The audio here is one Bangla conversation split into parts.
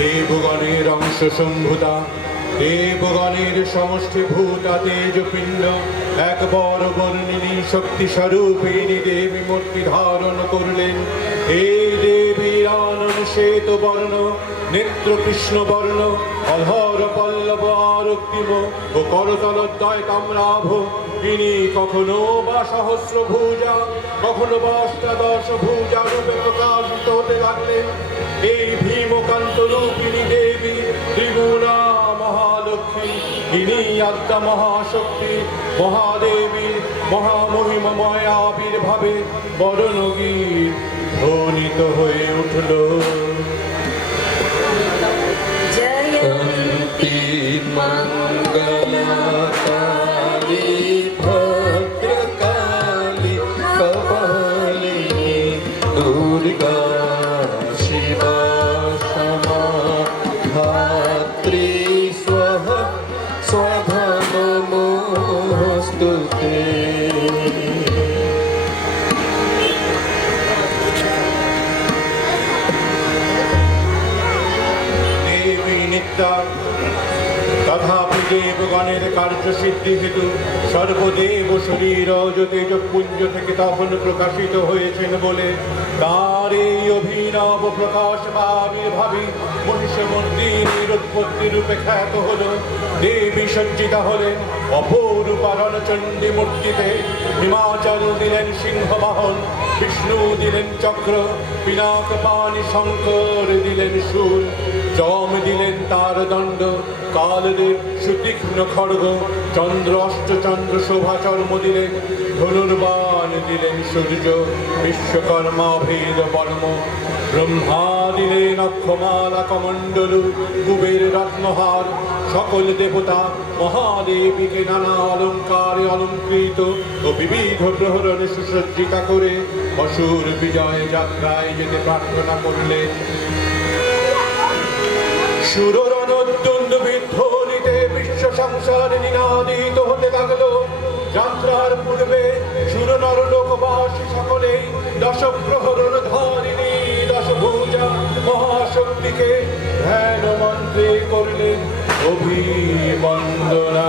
দেবগণের অংশ সম্ভূতা, দেবগণের সমষ্টিভূতা তেজপিণ্ড, এক বড় বর্ণিনী শক্তি স্বরূপিণী দেবী মূর্তি ধারণ করলেন। এই দেবীর আনন শ্বেত বর্ণ, নেত্র কৃষ্ণ বর্ণ, অধর পল্লব আরক্তিম ও করতলোদ্দয় তাম্রাভ। তিনি কখনো বা সহস্র ভুজা, কখনো বা অষ্টাদশ ভুজা রূপে প্রকাশিত হতে লাগলেন। এই ভীমকান্ত রূপিণী দেবী ত্রিগুণা মহালক্ষ্মী, তিনি আদ্যা মহাশক্তি মহাদেবীর মহামহিমময় আবির্ভাবে বরণগীত ধ্বনিত হয়ে উঠল। জয়ন্তী মঙ্গলাকালী ভদ্রকালী কপালিনী দুর্গা শিবা ক্ষমা ধাত্রী স্বাহা স্বাধা নমোস্তুতে। তথাপি দেবগণের কার্যসিদ্ধি হেতু সর্বদেব শরীর তেজ পুঞ্জ থেকে তখন প্রকাশিত হয়েছেন বলে তার এই অভিনব প্রকাশ বা আবির্ভাবী মহিষমর্দিনীর উৎপত্তি রূপে খ্যাত হল। দেবী সজ্জিতা হলেন অপরূপা রণচণ্ডী মূর্তিতে। হিমাচল দিলেন সিংহবাহন, বিষ্ণু দিলেন চক্র, পিনাক পানি শঙ্কর দিলেন শূল, যম দিলেন তার দণ্ড, কালদেব সুতীক্ষ্ণ খড়গ, চন্দ্র অষ্টচন্দ্র শোভা চর্ম দিলেন, ধনুর্বাণ দিলেন সূর্য, বিশ্বকর্মা ভেদ বর্ম, ব্রহ্মা দিলেন অক্ষমালা কমণ্ডলু, কুবের রত্নহার। সকল দেবতা মহাদেবীকে নানা অলঙ্কারে অলঙ্কৃত ও বিবিধ প্রহরণে সুসজ্জিতা করে অসুর বিজয় যাত্রায় যেতে প্রার্থনা করলেন। সুররণোদ্দুন্দ ধ্বনিতে বিশ্ব সংসার নিনাদিত হতে লাগল। যাত্রার পূর্বে সুরনর লোকবাসী সকলেই দশ প্রহরণ ধারিণী দশভুজা মহাশক্তিকে ধ্যান মন্ত্রে করলেন অভিবন্দনা।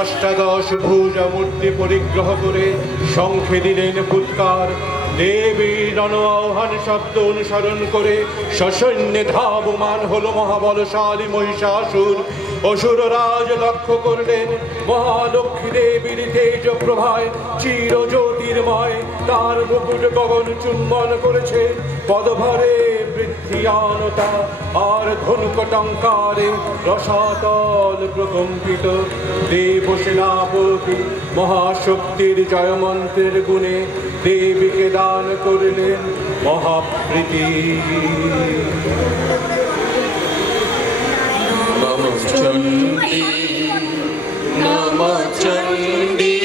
অষ্টাদশ ভুজা মূর্তি পরিগ্রহ করে শঙ্খে দিলেন ফুৎকার, দেবীর রণ আহ্বান শব্দ অনুসরণ করে সসৈন্যে ধাবমান হলো মহাবলশালী মহিষাসুর। অসুর রাজ লক্ষ্য করলেন মহালক্ষ্মী দেবীর তেজ প্রভায় চির জ্যোতির্ময়, তার মুকুট গগন চুম্বন করেছে পদভরে বৃদ্ধিয়ানতা, আর ধনুক টঙ্কারে রসাতল প্রকম্পিত। দেব সেনাপতি মহাশক্তির জয়মন্ত্রের গুণে দেবীকে দান করলেন মহাপ্রীতি। নমঃ চণ্ডী নমঃ চণ্ডী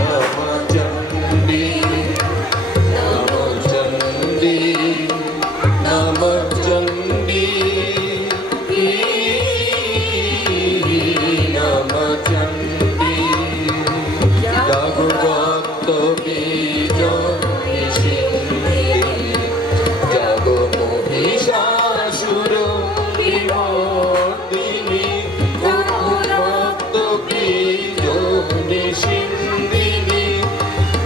নমঃ চণ্ডী নমঃ চণ্ডী নমঃ চণ্ডী নমঃ চণ্ডী। জাগরত বিজয় সিন্ধি জাগো মহিষাসুর বিমর্দিনী, জাগরত বিজয় সিন্ধিনী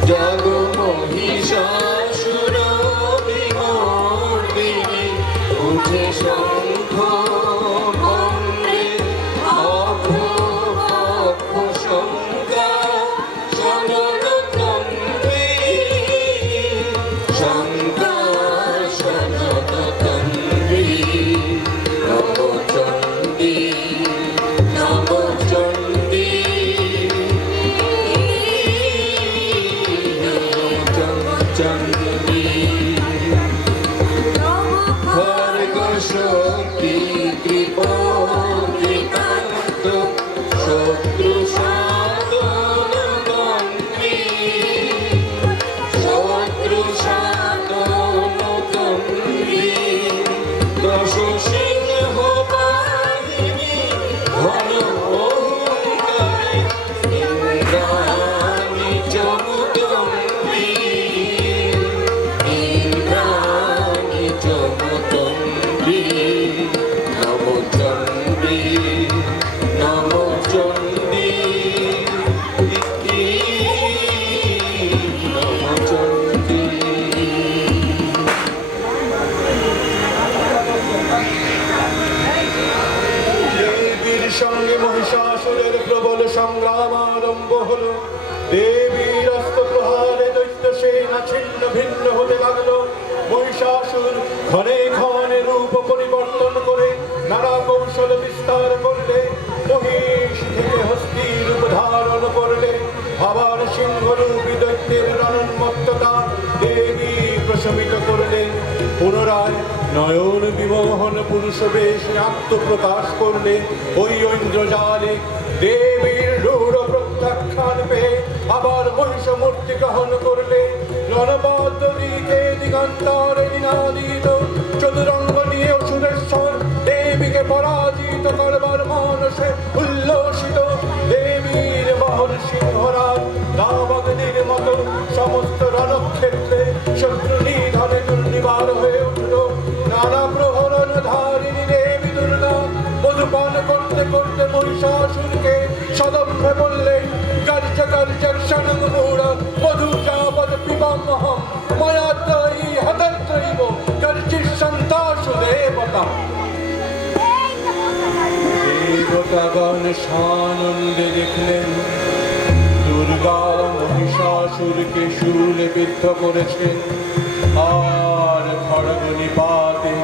জাগো মহিষাসুর বিমর্দিনী। উঠে শঙ্খ মন্ত্রে অঘ অঘ শঙ্কা সনতন্ত্রী, শঙ্কা সনতন্ত্রী। নমঃ চণ্ডী নমঃ চণ্ডী নমঃ চণ্ডী। খড়গ শক্তি কৃপোদ্রিকান্ত শত্রু সাধন তন্ত্রী, শত্রু সাধন তন্ত্রী। দশ সিংহ বাহিনী ঘন ওঙ্কারে ইন্দ্রাণী চমুতন্ত্রী, ইন্দ্রাণী চমুতন্ত্রী। নমঃ চণ্ডী নমঃ চণ্ডী নমঃ চণ্ডী। দেবীর সঙ্গে মহিষাসুরের প্রবল সংগ্রাম আরম্ভ হলো। দেবীর অস্ত্র প্রহারে দৈত্য সেনা ছিন্ন ভিন্ন হতে লাগলো। মহিষাসুর ক্ষণে ক্ষণে রূপ পরিবর্তন করে নানা কৌশল বিস্তার করলে। মহিষ থেকে হস্তি রূপ ধারণ করলে। আবার সিংহরূপী দৈত্যের রণোন্মত্ততা দেবী প্রশমিত করলেন। পুনরায় নয়ন বিমোহন পুরুষ বেশে আত্মপ্রকাশ করলে। ওই ঐন্দ্রজালে দেবীর রূঢ় প্রত্যাখ্যান পেয়ে আবার মহিষ মূর্তি গ্রহণ করলে। রণবদ্ধ দিকে দিগন্তরে নিনাদিত চতুরঙ্গ নিয়ে অসুরেশ্বর দেবীকে পরাজিত করবার মানসে উল্লসিত। দেবীর মহল সিংহরাজ দাবাগ্নির মতো সমস্ত রণক্ষেত্রে শত্রু নিধনে দুর্নিবার হয়ে উঠল। নানা প্রহরণ ধারিণী দেবী দুর্গা মধুপান করতে করতে মহিষাসুরকে সদম্ভে বললেন, গর্জ গর্জ শনং মূঢ় মধু যাবৎ পিবাম্যহম ময়াদ্বয়ী হতত্রৈব গর্জিষ্যন্তাসু দেবতা। দেবতাগণ সানন্দে দেখলেন দুর্গা মহিষাসুরকে শূলে বিদ্ধ করেছেন, আর খড়গ নিপাতে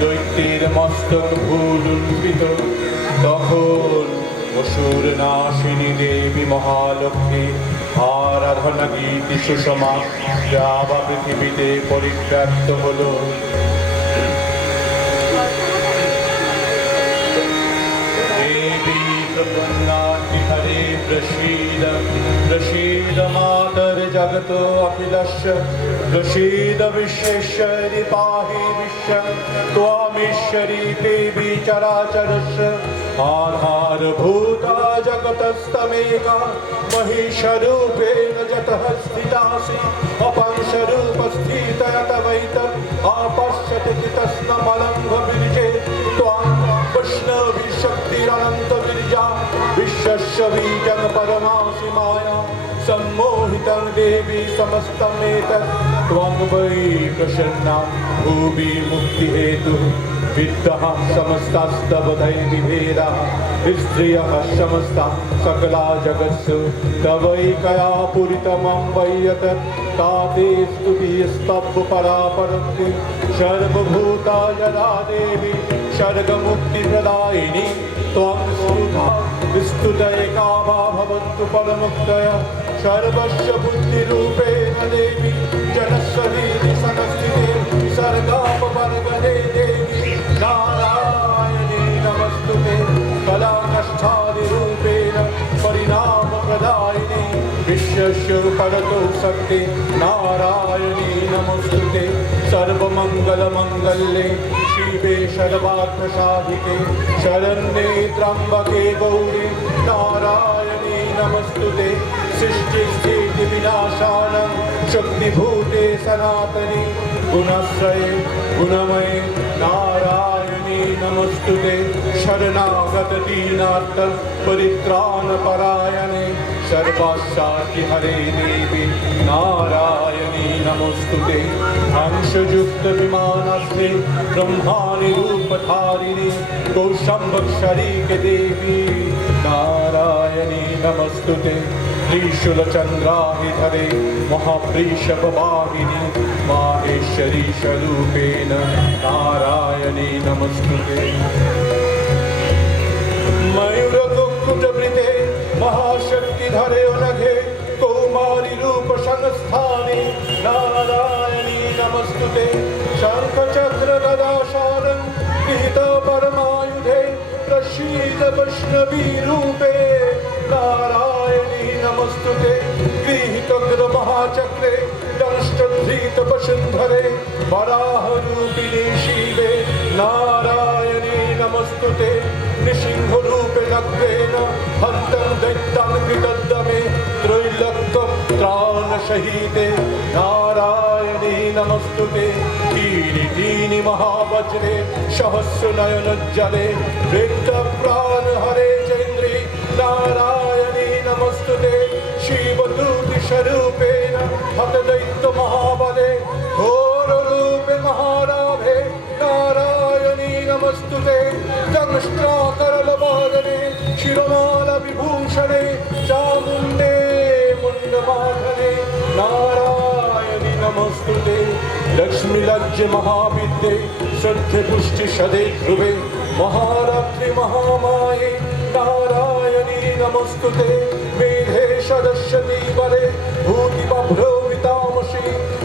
দৈত্যের মস্তক ভূল উল্পিত। তখন অসুর নাশিনী দেবী মহালক্ষ্মী আরাধনা গীতি সুষমা যা বা পৃথিবীতে পরিব্যাপ্ত হলো। देवी प्रपन्नाति हरे प्रसीद प्रसीद मातर जगतो अखिलस्य प्रसीद विश्वेश्वरि पाहि विश्वं त्वामीश्वरी देवी चराचरस्य आधारभूता जगतस्तमेका महिषरूपेण जतः स्थितासि अपंसरूपस्थितयत वैतम् आपश्यति तस्ममलङ्घविर्जे त्वां वैष्णवी शक्तिरनन्त विर्जा विश्वस्य बीजं परमासि माया सम्मोहितं देवी समस्तमेतत् त्वं वै प्रसन्ना भुवि मुक्तिहेतुः विद्मः समस्तास्तवदै विभेदाः स्त्रियः समस्ता सकला जगत्सु तवैकया पूरितमं वै यत् ताते स्तुतिस्तब्धपरापरन्ति सर्वभूता यदा देवी सर्गमुक्तिप्रदायिनी त्वं स्तुता स्तुतैका वा भवन्तु परमुक्तयः सर्वस्य बुद्धिरूपेण देवी जनस्वरीति संस्थिते सर्गापवर्गणे देवी नारायणी नमस्तुते कलाकष्ठादिरूपेण परिणामप्रदायिनी विश्वस्य परतो शक्ति नारायणी नमस्तुते सर्वमङ्गलमङ्गल्ये शिवे सर्वार्थसाधिके शरण्ये त्र्यम्बके गौरी नारायणी नमस्तुते सृष्टिस्थितिविनाशानं शक्तिभूते सनातनी गुणश्रये गुणमये नारायणी नमस्तुते शरणागत दीनार्थ परित्राणपरायणे सर्वशान्तिहरे देवी नारायणी नमस्तुते अंशयुक्त विमानस्ते ब्रह्माणि रूपधारिणी कौशम्भक्षरीके देवी नारायणी नमस्तुते त्रिशूलचन्द्राहिधरे महावृषभवाहिनी माहेश्वरी स्वरूपेण नारायणी नमस्तुते मयूरकुक्कुटवृते महाशक्तिधरे अनघे कौमारी रूप संस्थाने नारायणी नमस्तुते शङ्खचक्र गदाशानं गीत परमायुधे प्रसीद वैष्णवी रूपे नारायणी नमस्तुते गृहीतग्र महाचक्रे दंष्टधृत वसुन्धरे वराहरूपिणी शिवे नारायणी नमस्तुते नृसिंहरूपे नग्नेन हन्तं दैत्यान् कृतद्दमे त्रैलोक्यत्राणसहिते नारायणी नमस्तुते किरीटिनि महावज्रे सहस्रनयनोज्ज्वले रिक्तप्राणहरे चन्द्रे नारायणी नमस्तुते शिवदूतिस्वरूपेण हतदैत्यमहाबले घोररूपे महाराभे नारायणी नमस्तुते दंष्ट्राकरलवादने शिरोमालविभूषणे चामुण्डे मुण्डमाधने नारायणी नमस्तुते लक्ष्मीलज्जे महाविद्ये श्रद्धेपुष्टिसदे ध्रुवे महारात्रि महामाये नारायणी नमस्तुते मेधे सदस्यति बले भूतिबभ्रवितामसि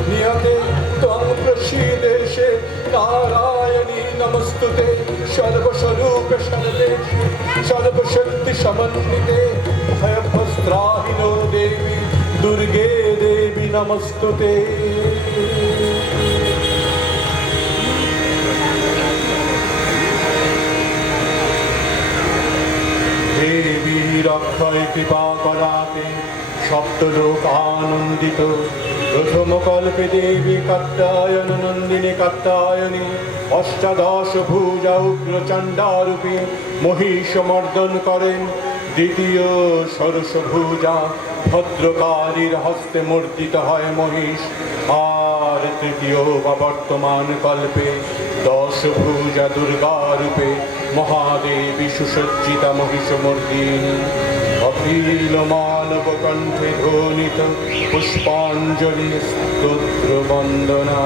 नियते त्वं प्रसीदेशे नारायणी नमस्तुते सर्वस्वरूपे सर्वेषु सर्वशक्तिसमन्विते भयभस्त्राहिनो देवी दुर्गे देवी नमस्तुते देवी रक्षय कृपा कराते सप्तलोक आनन्दित प्रथमकल्पे देवी कात्यायन नन्दिनी कात्यायनी अष्टादश भुजा उग्रचण्डारूपी महिषमर्दन करें द्वितीय षोडश भुजा भद्रकालीर हस्ते मूर्तित है महिष और तृतीय वा वर्तमान कल्पे 10 भुजा दुर्गा रूपे महादेवी सुसज्जिता महिषमर्दिनी अखिल मानव कंठे ध्वनित पुष्पांजलि स्तोत्र वंदना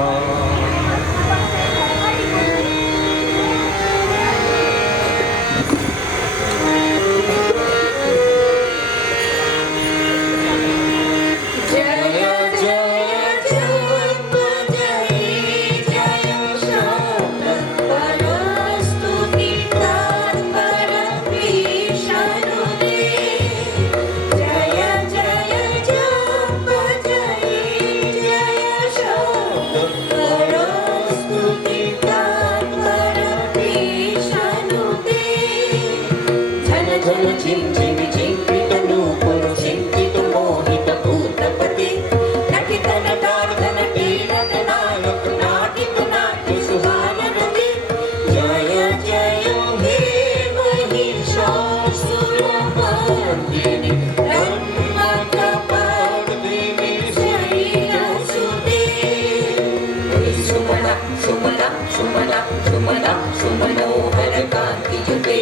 सुमना सुमना सुमना सुमना सुमनोहर कांति जुटे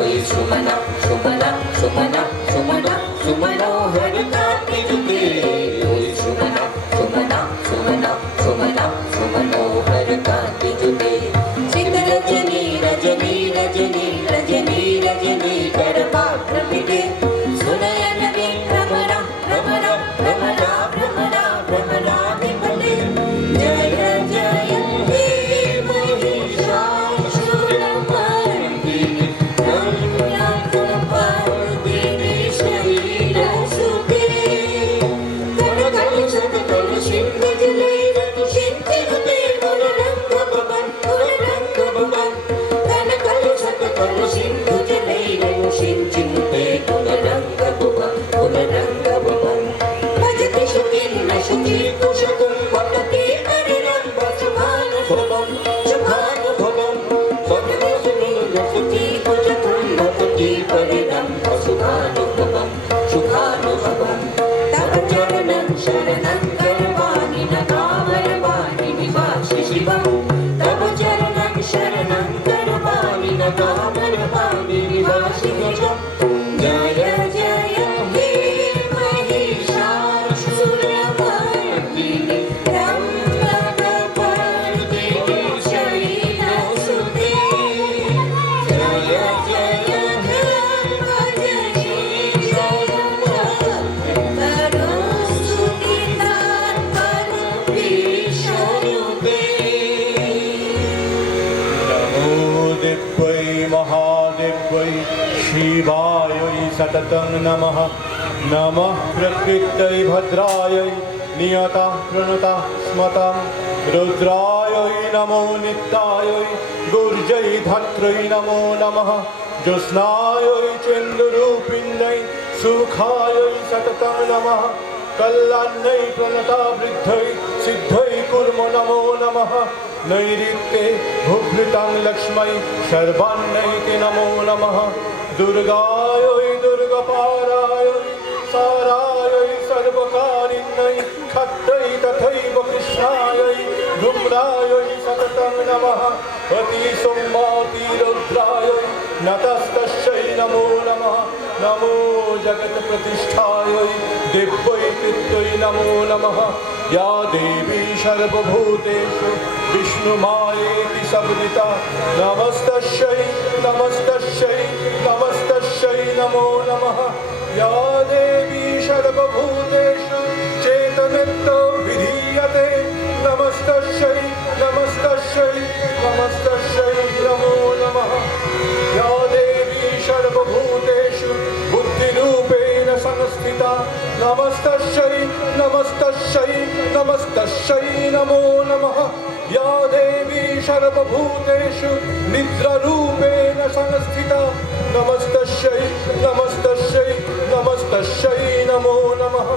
ओई सुमना सुमना सुमना सुमना सुमनोहर कांति जुटे ओई सुमना सुमना सुमना सुमना सुमनोहर कांति जुटे सिंह रजनी रजनी रजनी रजनी रजनी करपात्र पिटे सुनयन विक्रमणा भ्रमणा भ्रमणा भ्रमणा भ्रमणा विपटे जय जय हे महिषासुरमर्दिनि रम्यकपर्दिनि शैलसुते कनकलुषितकलुषिन्दजलैरनुषिञ्चिनुते गुणरङ्गभवन् गुणरङ्गभवन् कनकलुषितकलुषिन्दजलैरनुषिञ्चिनुते गुणरङ्गभवन् गुणरङ्गभवन् भजति शुकिन्न शुचिकुशकं वदति हरिरम्ब शुभानुभवं शुभानुभवं शुचिकुशकं वदति हरिरम्ब शुभानुभवं शुभानुभवं तव चरणं शरणं करवाणि न कामरवाणि विभाषि शिवं तव चरणं शरणं करवाणि न कामरवाणि विभाषि गजं जय जय हे महिषासुरमर्दिनि रम्यकपर्दिनि शैलसुते जय जय हे नमो दिव्यै महादिव्यै शिवायै सततं नमः नमः प्रकृत्यै भद्रायै नियता प्रणता स्मतं रुद्रायै नमो नित्यायै दुर्जै धात्र्यै नमो नमः ज्योत्स्नायै चन्द्ररूपिण्यै सुखायै सततं नमः कल्याण्यै प्रणता वृद्ध्यै सिद्ध्यै कुर्मो नमो नमः नैऋत्ये भुभृतां लक्ष्मै शर्वाण्यै नमो नमः दुर्गायै दुर्गपारायै सारायै सर्वकारिण्यै खट्टै तथैव कृष्णायै धूम्रायै सततं नमः अतिसोमातिरुद्रायै नतस्तस्यै नमो नमः नमो जगत्प्रतिष्ठायै दिव्यै कृत्यै नमो नमः या देवी सर्वभूतेषु विष्णुमायेति संविदिता नमस्तस्यै नमस्तस्यै नमस्तस्यै नमो नमः या देवी सर्वभूतेषु चेतनत्व विधीयते नमस्तस्यै नमस्तस्यै नमस्तस्यै नमो नमः या देवी सर्वभूतेषु बुद्धिरूपेण संस्थिता नमस्तस्यै नमस्तस्यै नमस्तस्यै नमो नमः या देवी सर्वभूतेषु निद्रारूपेण संस्थिता नमस्तस्यै नमस्तस्यै नमस्तस्यै नमो नमः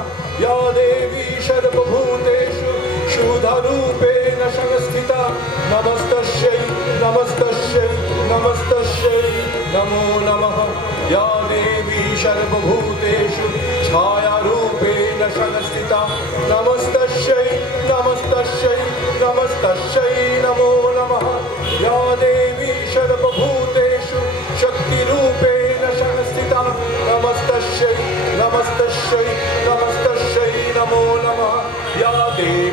या देवी सर्वभूतेषु शुद्धरूपेण संस्थिता नमस्तस्यै नमस्तस्यै नमस्तस्यै नमो नमः या देवी सर्वभूतेषु छायारूपेण संस्थिता नमस्तस्यै नमस्तस्यै नमस्तस्यै नमो नमः या देवी सर्वभूतेषु शक्तिरूपेण संस्थिता नमस्तस्यै नमस्तस्यै नमस्तस्यै नमो नमः या देवी